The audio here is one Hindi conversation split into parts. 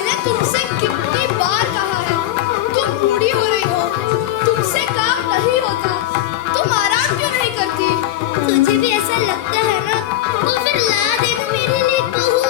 मैंने तुमसे कितनी बार कहा है, तुम बूढ़ी हो रही हो, तुमसे काम नहीं होता, तुम आराम क्यों नहीं करती? तुझे भी ऐसा लगता है ना? तो फिर ला देना मेरे लिए बहू।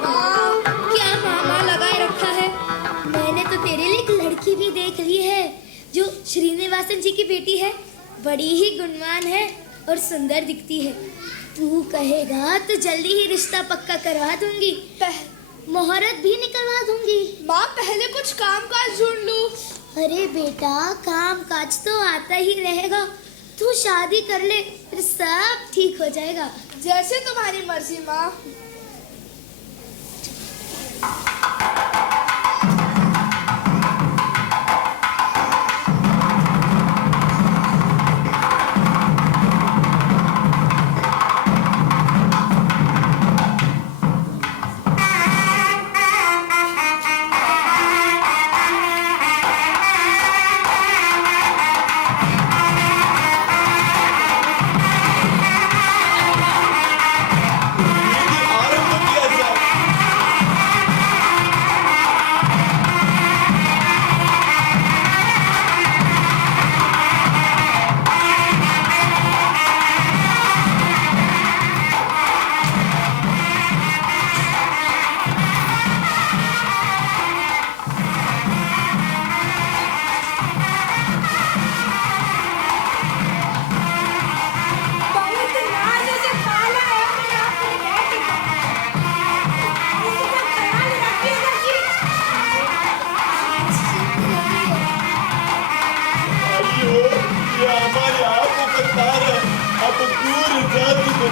माँ, क्या मामा लगाए रखा है? मैंने तो तेरे लिए एक लड़की भी देख ली है जो श्रीनिवासन जी की बेटी है। बड़ी ही गुणवान है और सुंदर दिखती है। तू कहेगा तो जल्दी ही रिश्ता पक्का करवा दूंगी, मुहूर्त भी निकलवा दूंगी। माँ पहले कुछ काम काज ढूंढ लूं। अरे बेटा, काम काज तो आता ही रहेगा। तू शादी कर ले, फिर सब ठीक हो जाएगा। जैसे तुम्हारी मर्जी माँ।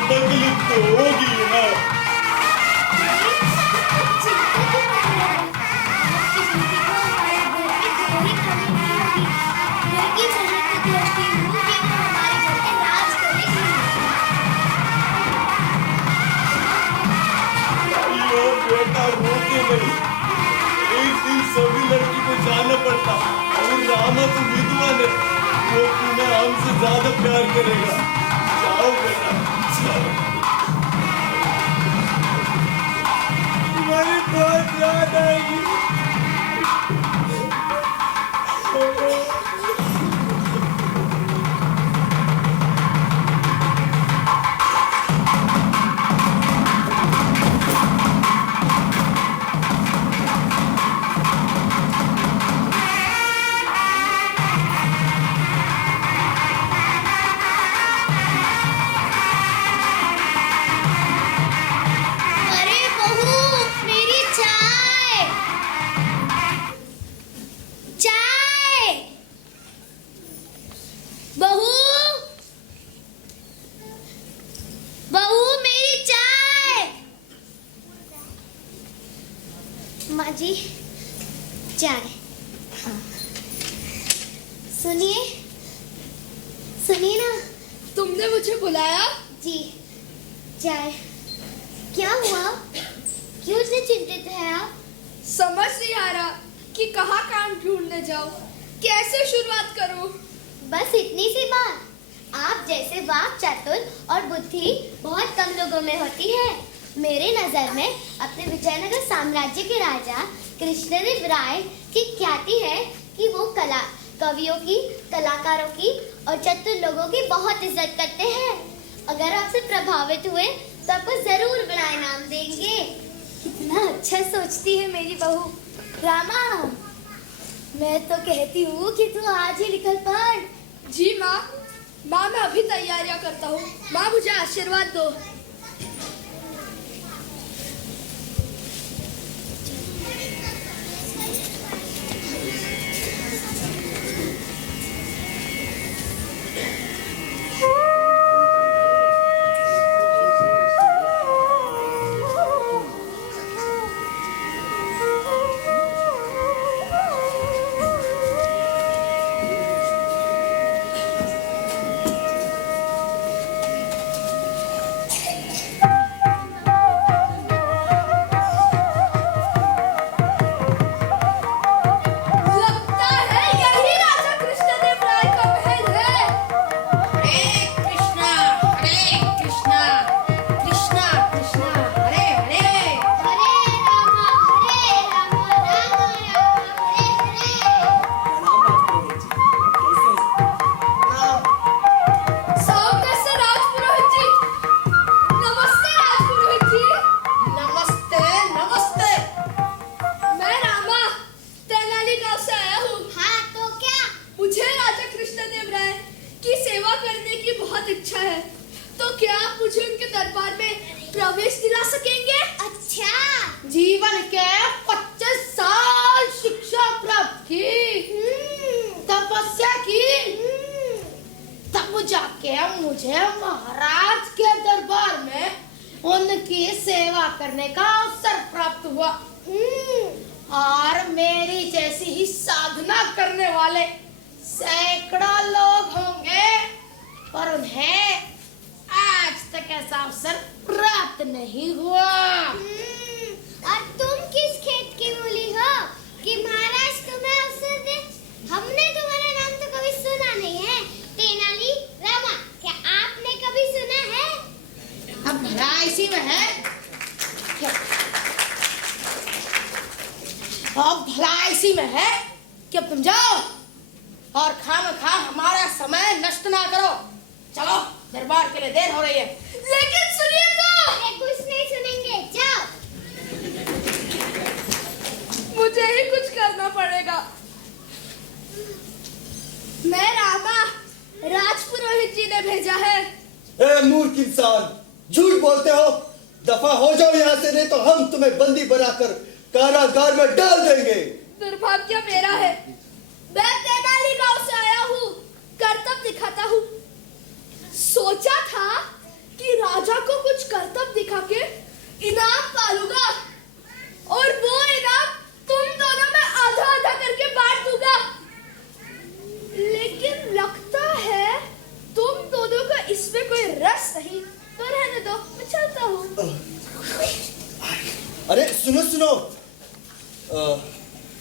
तकलीफ तो होगी ना। बेटा रोके नहीं, एक दिन सभी लड़की को जाना पड़ता और रामा तो विद्वान है, वो तुम्हें हमसे ज्यादा प्यार करेगा। जाओ बेटा जाओ। तुम्हारी बहुत याद आएगी। माँ जी, चाय। हाँ। सुनिए सुनिए ना। तुमने मुझे बुलाया? जी, चाय। क्या हुआ, क्यों इतने चिंतित हैं आप? समझ नहीं आ रहा कि कहाँ काम ढूंढने जाऊँ, कैसे शुरुआत करूँ। बस इतनी सी बात। आप जैसे वाक चातुर और बुद्धि बहुत कम लोगों में होती है। मेरे नजर में अपने विजयनगर साम्राज्य के राजा कृष्णदेव राय की ख्याति है कि वो कवियों की, कलाकारों की और चतुर लोगों की बहुत इज्जत करते हैं। अगर आपसे प्रभावित हुए तो आपको जरूर बड़ा इनाम देंगे। कितना अच्छा सोचती है मेरी बहू। रामा, मैं तो कहती हूँ कि तू आज ही निकल पड़। जी माँ, माँ मैं अभी तैयारियां करता हूँ। माँ मुझे आशीर्वाद दो। मुझे महाराज के दरबार में उनकी सेवा करने का अवसर प्राप्त हुआ। और मेरी जैसी ही साधना करने वाले सैकड़ों लोग होंगे, पर उन्हें आज तक ऐसा अवसर प्राप्त नहीं हुआ। और तुम किस खेत की मूली हो कि महाराज तुम्हें अवसर दे? हमने तुम्हारा नाम तो कभी सुना नहीं है। तेनाली रामा, क्या आपने कभी सुना है? अब भला इसी में है क्या? अब भला इसी में है कि अब तुम जाओ और खामखा हमारा समय नष्ट ना करो। चलो, दरबार के लिए देर हो रही है। लेकिन सुनिए तो। अरे कुछ नहीं सुनेंगे, जाओ। मुझे ही कुछ करना पड़ेगा। मैं रामा, राजपुरोहित जी ने भेजा है। ए मूर्ख इंसान, झूठ बोलते हो। दफा हो जाओ यहाँ से, नहीं तो हम तुम्हें बंदी बनाकर कारागार में डाल देंगे। दुर्भाग्य मेरा है, मैं तेनाली गांव से आया हूँ, कर्तव्य दिखाता हूँ। सोचा था कि राजा को कुछ कर्तव्य दिखा के इनाम पालूंगा, और वो इनाम तुम दोनों में आधा आधा करके बांट दूंगा। लेकिन लगता है तुम दोनों का इसमें कोई रस नहीं, तो रहने दो, मैं चलता हूँ। अरे सुनो सुनो,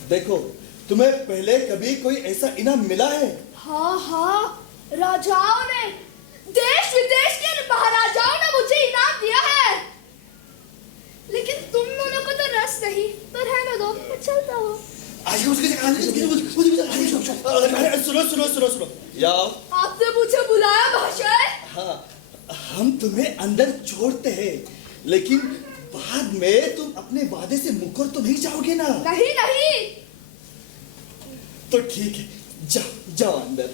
देखो, तुम्हें पहले कभी कोई ऐसा इनाम मिला है? हाँ हाँ, राजाओं ने, देश विदेश के महाराजाओं ने मुझे इनाम दिया है। लेकिन तुम दोनों को तो रस नहीं, तो रहने दो, मैं चलता हूँ। सुनो सुनो सुनो सुनो, याओ। आपने मुझे बुलाया महाशय? हाँ, हम तुम्हें अंदर छोड़ते हैं, लेकिन बाद में तुम अपने वादे से मुकर तो नहीं जाओगे ना? नहीं नहीं। तो ठीक है, जाओ जाओ अंदर।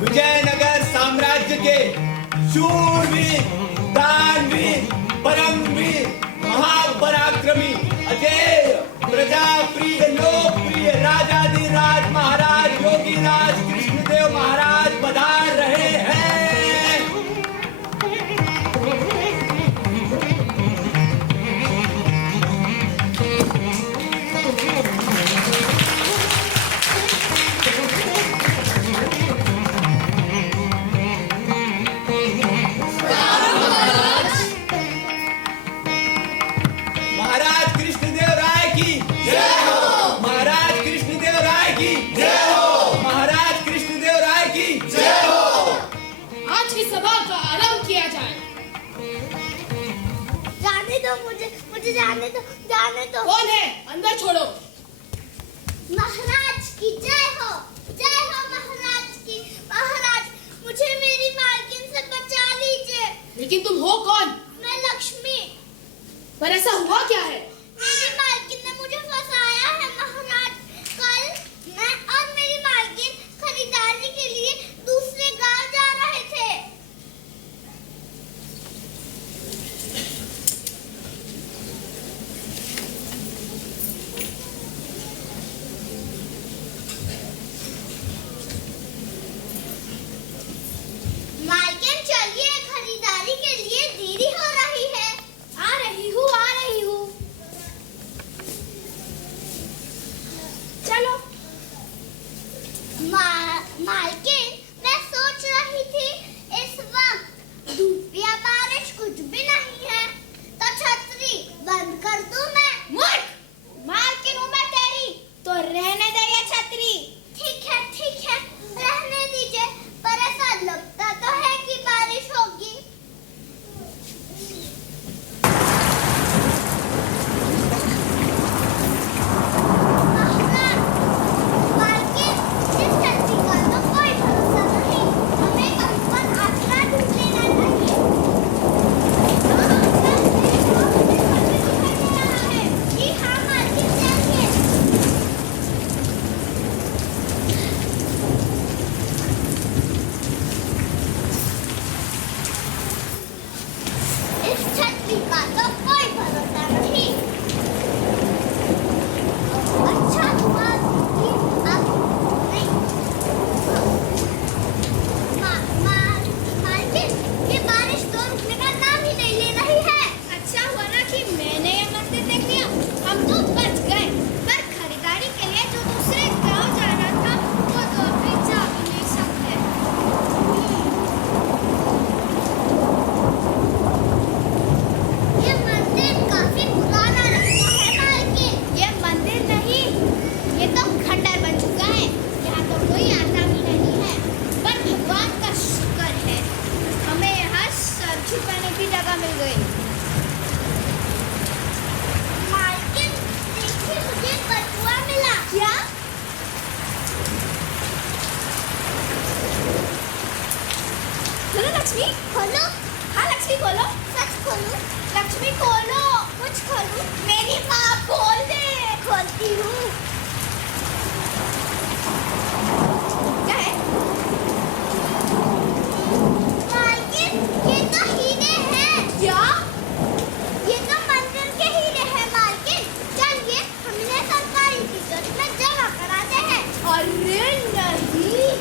विजयनगर साम्राज्य के शूरवीर, दानवीर, परमवीर, महापराक्रमी, अजय, प्रजाप्रिय, लोकप्रिय राजाधिराज महाराज योगीराज कृष्णदेव महाराज पधार रहे हैं। महाराज कृष्णदेव राय की जय हो। महाराज कृष्णदेव राय की जय हो। महाराज कृष्णदेव राय की जय हो। आज की सभा का आरंभ किया जाए। जाने दो मुझे जाने दो, जाने दो। कौन है? अंदर छोड़ो। महाराज की जय हो महाराज की। महाराज, मुझे मेरी मालकिन से बचा लीजिए। लेकिन तुम हो कौन? मैं लक्ष्मी। पर ऐसा हुआ क्या है? मेरी मालकिन ने मुझे फंसाया है महाराज। कल मैं और मेरी मालकिन खरीदारी के लिए दूसरे गांव जा रहे थे। मालकिन, चलिए, खरीदारी के लिए देरी हो रही है। आ रही हूँ। चलो। मालकिन, मैं सोच रही थी इस वक्त धूप या बारिश कुछ भी नहीं है, तो छतरी बंद कर दूं मैं? मूर्ख! मालकिन हूँ मैं तेरी, तो रहने दे ये छतरी। ठीक है, रहने दीजिए, पर ऐसा लगता तो है कि बारिश होगी। मालकिन, इस छतरी का तो कोई लक्ष्मी खोलो। हाँ लक्ष्मी खोलो। सच खोलूं? लक्ष्मी खोलो। कुछ खोलूं? मेरी माँ खोल दे। खोलती हूँ। क्या है? मालकिन, ये तो हीरे हैं। क्या? ये तो मंदिर के हीरे हैं मालकिन। चलिए हम इन्हें सरकारी तिजोरी में जमा कराते हैं। अरे नहीं,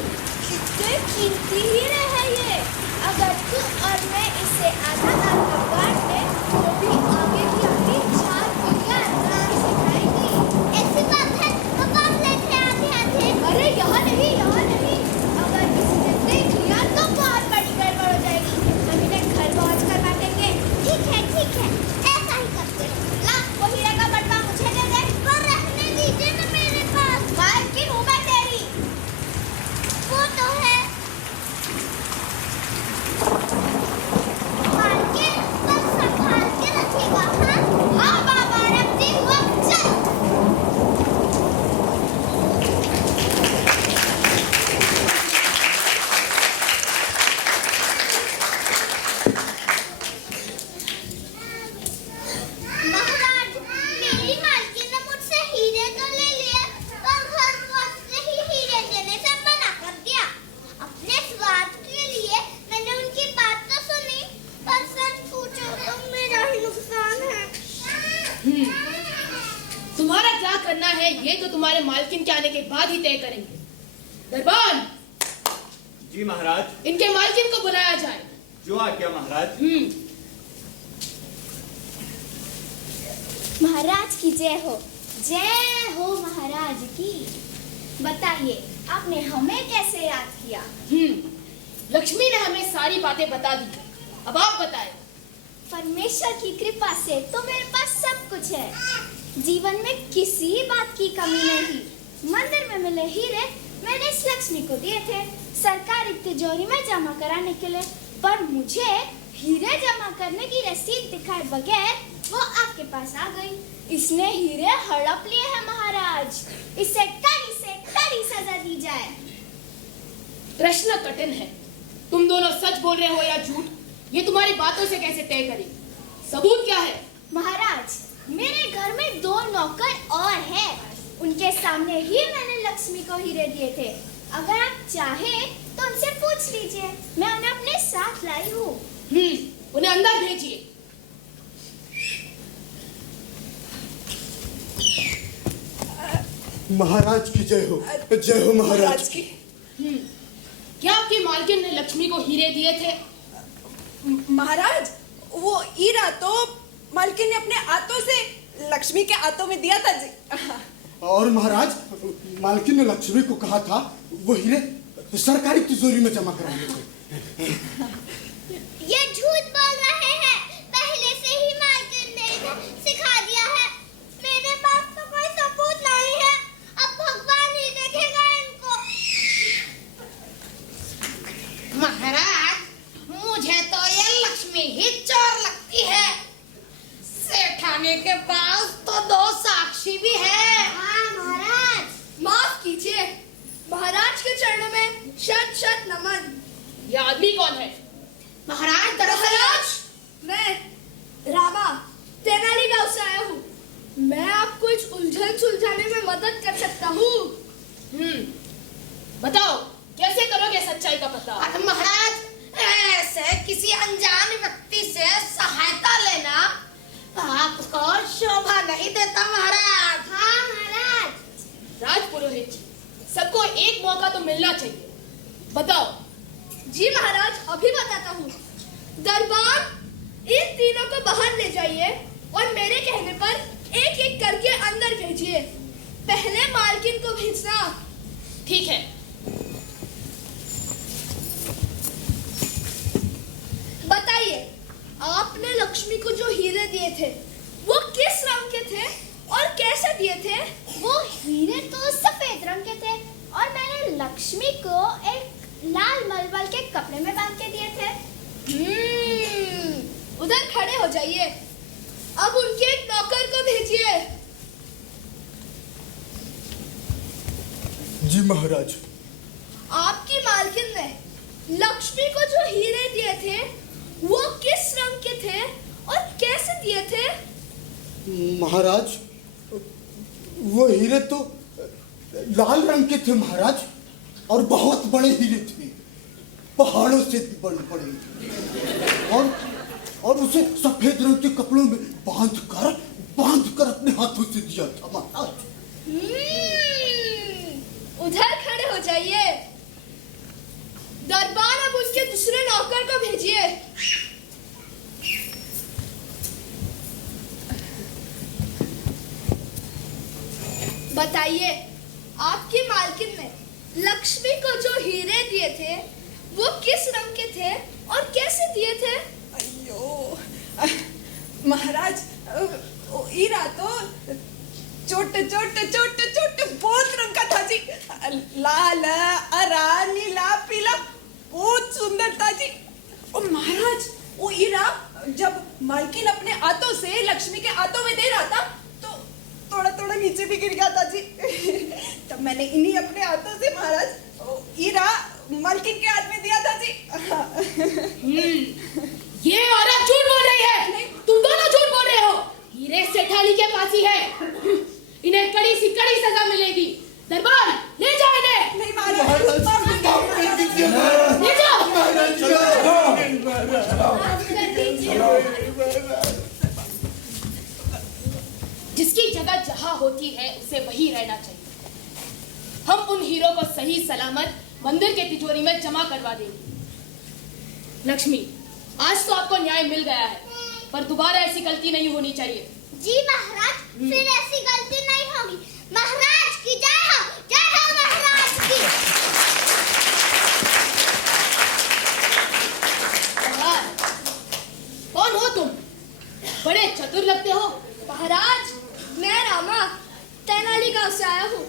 कितने कीमती हीरे हैं ये। अगर तू और मैं इसे आधा आधा बांट ले तो भी आगे की आगे 4 पीढ़ियां आराम से खाएंगी। ऐसी बात है तो बांट लेते हैं आधे आधे। अरे यहाँ नहीं, यहाँ नहीं। अगर किसी ने देख लिया तो बहुत बड़ी गड़बड़ हो जाएगी। हम इन्हें घर पहुंच कर बांटेंगे। ठीक है ऐसा ही करते हैं। ला वो हीरे का बटवा मुझे दे दे। पर रहने दीजिए ना मेरे पास। मालकिन हूँ मैं तेरी। वो तो है मालकिन, पर संभाल के रखिएगा। हाँ बाबा रखती हूँ। अब चल। महाराज, मेरी मालकिन ने मुझसे हीरे तो ले लिए पर हर वक्त ही हीरे देने से मना कर दिया। अपने स्वार्थ के लिए मैंने उनकी बात तो सुनी, पर सच पूछो तो मेरा ही नुकसान है। तुम्हारा क्या करना है ये तो तुम्हारे मालकिन के आने के बाद ही तय करेंगे। दरबान, जी महाराज। इनके मालकिन को बुलाया जाए। जो आज्ञा महाराज। महाराज की जय हो। जय हो महाराज की। बताइए आपने हमें कैसे याद किया? लक्ष्मी ने हमें सारी बातें बता दी है। अब आप बताएं। परमेश्वर की कृपा से तो मेरे पास सब कुछ है। जीवन में किसी बात की कमी नहीं। मंदिर में मिले हीरे मैंने इस लक्ष्मी को दिए थे सरकारी तिजोरी में जमा कराने के लिए, पर मुझे हीरे जमा करने की रसीद दिखाए बगैर वो आपके पास आ गई। इसने हीरे हड़प लिए हैं महाराज। इसे कड़ी से कड़ी सजा दी जाए। प्रश्न कठिन है। तुम दोनों सच बोल रहे हो या झूठ, ये तुम्हारी बातों से कैसे तय करें? सबूत क्या है? महाराज, मेरे घर में 2 नौकर और हैं। उनके सामने ही मैंने लक्ष्मी को हीरे दिए थे। अगर आप चाहें तो उनसे पूछ लीजिए। मैं उन्हें अपने साथ लाई हूँ। उन्हें अंदर भेजिए। महाराज की जय हो महाराज की। क्या आपकी मालकिन ने लक्ष्मी को हीरे दिए थे? महाराज, वो हीरा तो मालकिन ने अपने हाथों से लक्ष्मी के हाथों में दिया था जी। और महाराज, मालकिन ने लक्ष्मी को कहा था वो हीरे सरकारी तिजोरी में जमा कराने को। ये झूठ बोल रहे हैं। पहले से ही मालकिन ने इन्हें सिखा दिया है। मेरे पास तो कोई सबूत नहीं है। अब भगवान ही देखेगा इनको। महाराज, मुझे तो ये लक्ष्मी ही चोर लगती है। सेठाने के पास तो 2 साक्षी भी है। हाँ महाराज। माफ कीजिए, महाराज के चरणों में शत शत नमन। ये आदमी कौन है? महाराज, दरअसल मैं रामा तेनाली गांव से आया हूँ। मैं आपको इस उलझन सुलझाने में मदद कर सकता हूँ। बताओ, कैसे करोगे सच्चाई का पता? अरे महाराज, ऐसे किसी अनजान व्यक्ति से सहायता लेना आपको शोभा नहीं देता महाराज। हाँ महाराज। राजपुरोहित जी, सबको एक मौका तो मिलना चाहिए। बताओ। जी महाराज, अभी बताता हूँ। दरबार, इन तीनों को बाहर ले जाइए और मेरे कहने पर एक एक करके अंदर भेजिए। पहले मालकिन को भेजना। ठीक है। बताइए, आपने लक्ष्मी को जो हीरे दिए थे वो किस रंग के थे और कैसे दिए थे? वो हीरे तो सफेद रंग के थे और मैंने लक्ष्मी को एक लाल मलमल के कपड़े में बांध के दिए थे। उधर खड़े हो जाइए। अब उनके एक नौकर को भेजिए। जी महाराज। आपकी मालकिन ने लक्ष्मी को जो हीरे दिए थे वो किस रंग के थे और कैसे दिए थे? महाराज, वो हीरे तो लाल रंग के थे महाराज, और बहुत बड़े हीरे थे, पहाड़ों से भी बड़े बड़े, और उसे सफेद रंग के कपड़ों में बांधकर अपने हाथों से दिया था महाराज। उधर खड़े हो जाइए। दरबार अब उसके दूसरे नौकर को भेजिए। बताइए, आपकी मालकिन ने लक्ष्मी को जो हीरे दिए थे वो किस रंग के थे और कैसे दिए थे? अयो महाराज, हीरा तो छोटे बहुत रंग का था जी। लाल, हरा, नीला, पीला, बहुत सुंदर था जी। और महाराज, वो हीरा जब मालकिन अपने हाथों से लक्ष्मी के हाथों में दे रहा था तो थोड़ा नीचे भी गिर गया था जी। तब मैंने इन्हीं अपने हाथों से महाराज हीरा मालकिन के हाथ में दिया था जी। ये औरत झूठ बोल रही है। तुम दोनों झूठ बोल रहे हो। हीरे सेठानी के पास ही है। इन्हें कड़ी से कड़ी सजा मिलेगी। दरबार ले जाओ इन्हें। नहीं महाराज, ले जाओ। जिसकी जगह जहां होती है उसे वही रहना चाहिए। हम उन हीरों को सही सलामत मंदिर के तिजोरी में जमा करवा देंगे। लक्ष्मी, आज तो आपको न्याय मिल गया है, पर दोबारा ऐसी गलती नहीं होनी चाहिए। जी महाराज, फिर ऐसी गलती नहीं होगी। महाराज की जय हो महाराज की। कौन हो तुम? बड़े चतुर लगते हो। महाराज, मैं रामा तेनाली गांव से आया हूँ।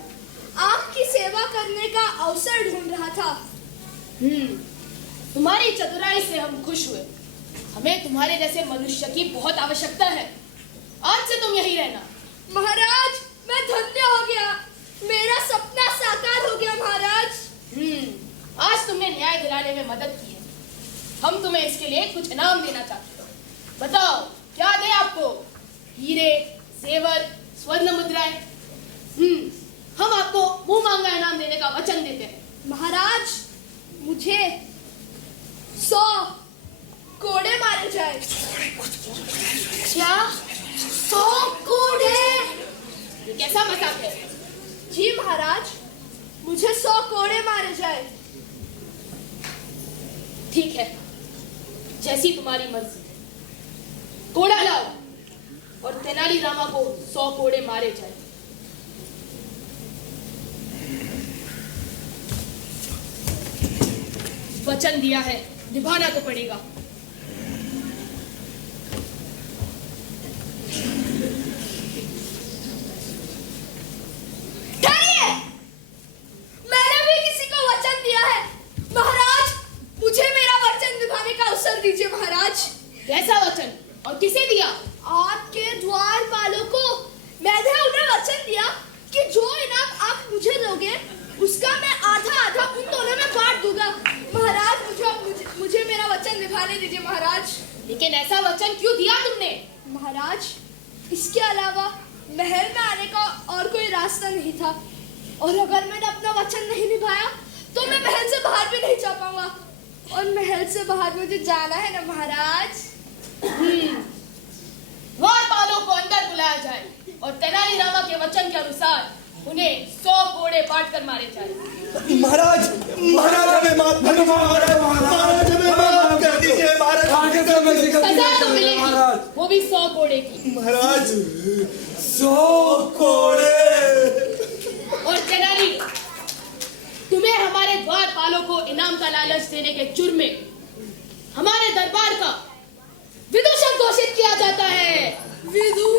आपकी सेवा करने का अवसर ढूंढ रहा था। तुम्हारी चतुराई से हम खुश हुए। हमें तुम्हारे जैसे मनुष्य की बहुत आवश्यकता है। आज से तुम यहीं रहना। महाराज, मैं धन्य हो गया। मेरा सपना साकार हो गया महाराज। आज तुमने न्याय दिलाने में मदद की है। हम तुम्हें इसके लिए कुछ इनाम देना चाहते हैं। बताओ क्या दें आपको? हीरे, जेवर, स्वर्ण मुद्राएं। हम आपको मुंह मांगा इनाम देने का वचन देते हैं। महाराज, मुझे 100 कोड़े मारे जाए। क्या 100 कोड़े? ये कैसा मजाक है? जी महाराज, मुझे 100 कोड़े मारे जाए। ठीक है, जैसी तुम्हारी मर्जी। कोड़ा लाओ और तेनाली रामा को 100 कोड़े मारे जाए। वचन दिया है, निभाना तो पड़ेगा। ठहरिए, मैंने भी किसी को वचन दिया है। महाराज, मुझे मेरा वचन निभाने का अवसर दीजिए महाराज। कैसा वचन और किसे दिया? आपके द्वारपालों को। मैंने उन्हें वचन दिया कि जो इनाम आप मुझे दोगे उसका मैं आधा उन दोनों में बांट दूंगा। महाराज, मुझे मेरा वचन निभाने दीजिए महाराज। लेकिन ऐसा वचन क्यों दिया तुमने? महाराज, इसके अलावा महल में आने का और कोई रास्ता नहीं था, और अगर मैंने अपना वचन नहीं निभाया तो मैं महल से बाहर भी नहीं जा पाऊंगा, और महल से बाहर मुझे जाना है ना महाराज। द्वारपालों को अंदर बुलाया जाए और तेनाली रामा के वचन के अनुसार उन्हें 100 कोड़े बांट कर मारे जाए। महाराज हमें माफ कर दीजिए। महाराज हमें माफ कर दीजिए। सजा तो मिलेगी, वो भी 100 कोड़े की। महाराज 100 कोड़े। और तेनाली, तुम्हें हमारे द्वारपालों को इनाम का लालच देने के जुर्म में हमारे दरबार का विदूषक घोषित किया जाता है। विदूषक?